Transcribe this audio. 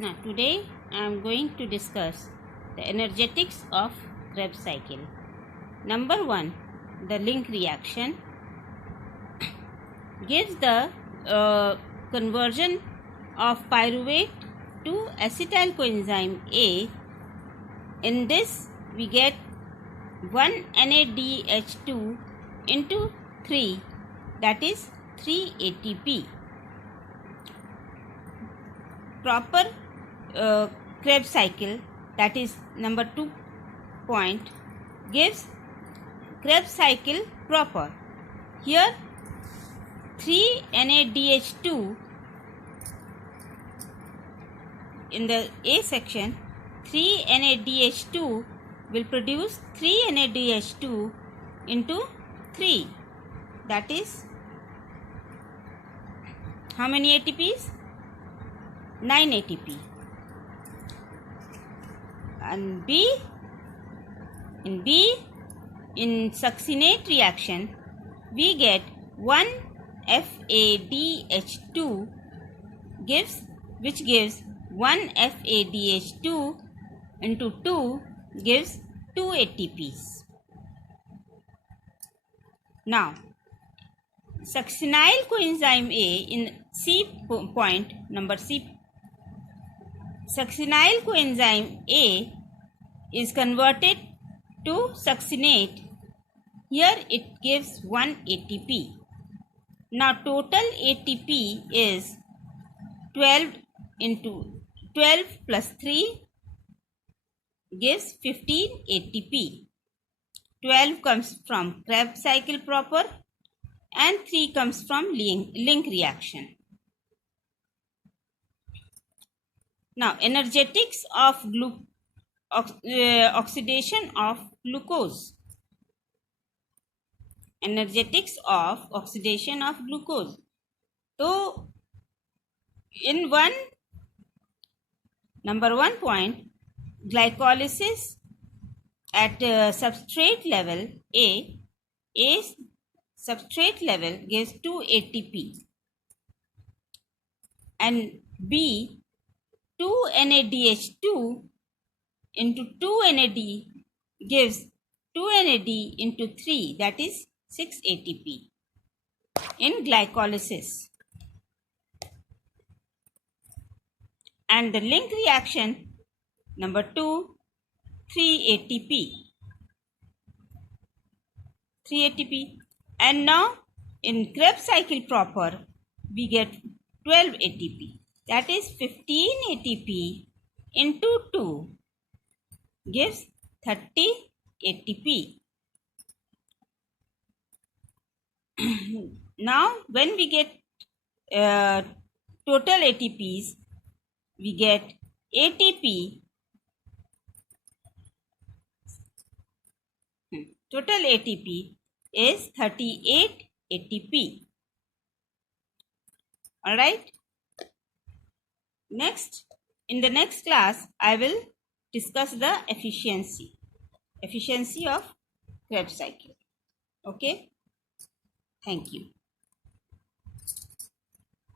Now today I am going to discuss the energetics of Krebs cycle. Number 1, the link reaction gives the conversion of pyruvate to acetyl coenzyme A. In this we get 1 NADH2 into 3, that is 3 ATP. Proper Krebs cycle, that is number 2 point, gives Krebs cycle proper. Here 3 NADH2 in the A section, 3 NADH2 will produce 3 NADH2 into 3, that is how many ATPs? 9 ATP. And in succinate reaction we get 1 FADH2 which gives 1 FADH2 into 2 gives 2 ATPs. Now succinyl coenzyme A in C point, number C, succinyl coenzyme A is converted to succinate. Here it gives 1 ATP. Now total ATP is 12 plus 3 gives 15 ATP. 12 comes from Krebs cycle proper and 3 comes from link reaction. Now energetics of oxidation of glucose. Energetics of oxidation of glucose. So in number 1 point, glycolysis at substrate level A substrate level gives 2 ATP, and B 2 NADH2 into 2 NAD gives 2 NAD into 3, that is 6 ATP in glycolysis. And the link reaction number 2, 3 ATP. And now in Krebs cycle proper we get 12 ATP, that is 15 ATP into 2 gives 30 ATP. Now when we get total ATPs, we get total ATP is 38 ATP. Alright. Next, in the next class, I will discuss the efficiency of Krebs cycle. Okay. Thank you.